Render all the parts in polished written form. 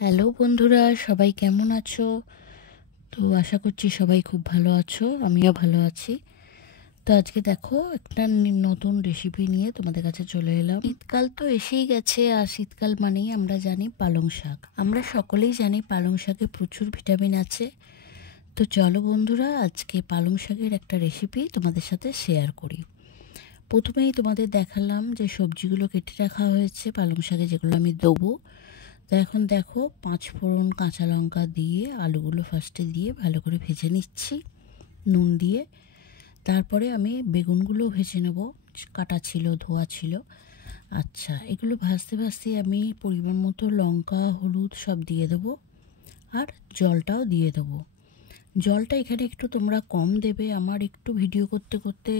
Hello বন্ধুরা, সবাই কেমন আছো? তো আশা করছি সবাই খুব ভালো আছো, আমিও ভালো আছি। তো আজকে দেখো একটা নতুন রেসিপি নিয়ে তোমাদের কাছে চলে এলাম। শীতকাল তো এসেই গেছে, আর শীতকাল মানেই আমরা জানি পালং শাক। আমরা সকলেই জানি পালং শাকে প্রচুর ভিটামিন আছে। তো চলো বন্ধুরা, আজকে পালং শাকের একটা রেসিপি তোমাদের সাথে শেয়ার করি। প্রথমেই তোমাদের দেখালাম যে সবজিগুলো কেটে রাখা হয়েছে পালং শাকে, যেগুলো আমি দেবো। তো এখন দেখো 5 ফোড়ন, কাঁচা লঙ্কা দিয়ে আলুগুলো ফার্স্টে দিয়ে ভালো করে ভেজে নিচ্ছি নুন দিয়ে। তারপরে আমি বেগুনগুলো ভেজে নেব, কাটা ছিল, ধোয়া ছিল। আচ্ছা, এগুলো ভাজতে ভাজতে আমি পরিমাণ মতো লঙ্কা, হলুদ সব দিয়ে দেবো, আর জলটাও দিয়ে দেবো। জলটা এখানে একটু তোমরা কম দেবে, আমার একটু ভিডিও করতে করতে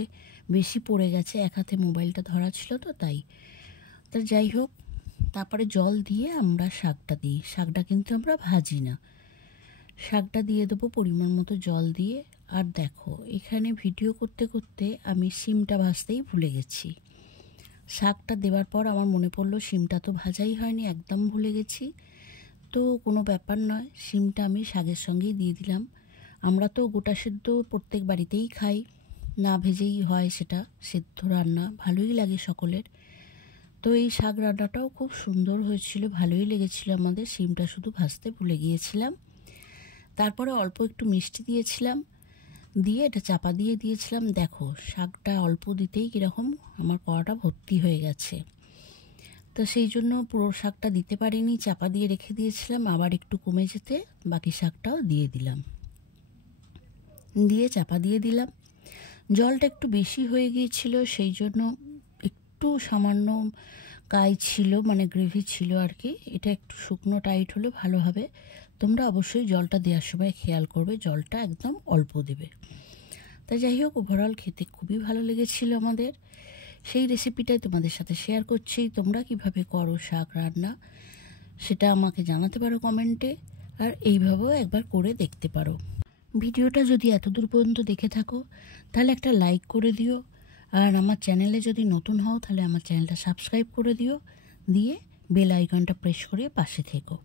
বেশি পড়ে গেছে, এক হাতে মোবাইলটা ধরা ছিল তো তাই। তা যাই হোক, তারপরে জল দিয়ে আমরা শাকটা দিই। শাকটা কিন্তু আমরা ভাজি না, শাকটা দিয়ে দেবো পরিমাণ মতো জল দিয়ে। আর দেখো এখানে ভিডিও করতে করতে আমি শিমটা ভাজতেই ভুলে গেছি। শাকটা দেওয়ার পর আমার মনে পড়লো শিমটা তো ভাজাই হয়নি, একদম ভুলে গেছি। তো কোনো ব্যাপার নয়, শিমটা আমি শাকের সঙ্গেই দিয়ে দিলাম। আমরা তো গোটা সেদ্ধ প্রত্যেক বাড়িতেই খাই, না ভেজেই হয়, সেটা সেদ্ধ রান্না ভালোই লাগে সকলের। তো এই শাক রান্নাটাও খুব সুন্দর হয়েছিল, ভালোই লেগেছিল আমাদের। শিমটা শুধু ভাজতে ভুলে গিয়েছিলাম। তারপরে অল্প একটু মিষ্টি দিয়েছিলাম, দিয়ে এটা চাপা দিয়ে দিয়েছিলাম। দেখো শাকটা অল্প দিতেই কীরকম আমার কড়াটা ভর্তি হয়ে গেছে। তো সেই জন্য পুরো শাকটা দিতে পারিনি, চাপা দিয়ে রেখে দিয়েছিলাম। আবার একটু কমে যেতে বাকি শাকটাও দিয়ে দিলাম, দিয়ে চাপা দিয়ে দিলাম। জলটা একটু বেশি হয়ে গিয়েছিল, সেই জন্য একটু সামান্য গায়ে ছিল, মানে গ্রেভি ছিল আর কি। এটা একটু শুকনো টাইট হলে ভালো হবে। তোমরা অবশ্যই জলটা দেওয়ার সময় খেয়াল করবে, জলটা একদম অল্প দেবে। তাই যাই হোক, ওভারঅল খেতে খুবই ভালো লেগেছিল আমাদের। সেই রেসিপিটাই তোমাদের সাথে শেয়ার করছি। তোমরা কিভাবে করো শাক রান্না সেটা আমাকে জানাতে পারো কমেন্টে, আর এইভাবেও একবার করে দেখতে পারো। ভিডিওটা যদি এতদূর পর্যন্ত দেখে থাকো তাহলে একটা লাইক করে দিও, আর আমার চ্যানেলে যদি নতুন হও তাহলে আমার চ্যানেলটা সাবস্ক্রাইব করে দিও, দিয়ে বেল আইকনটা প্রেস করে পাশে থেকো।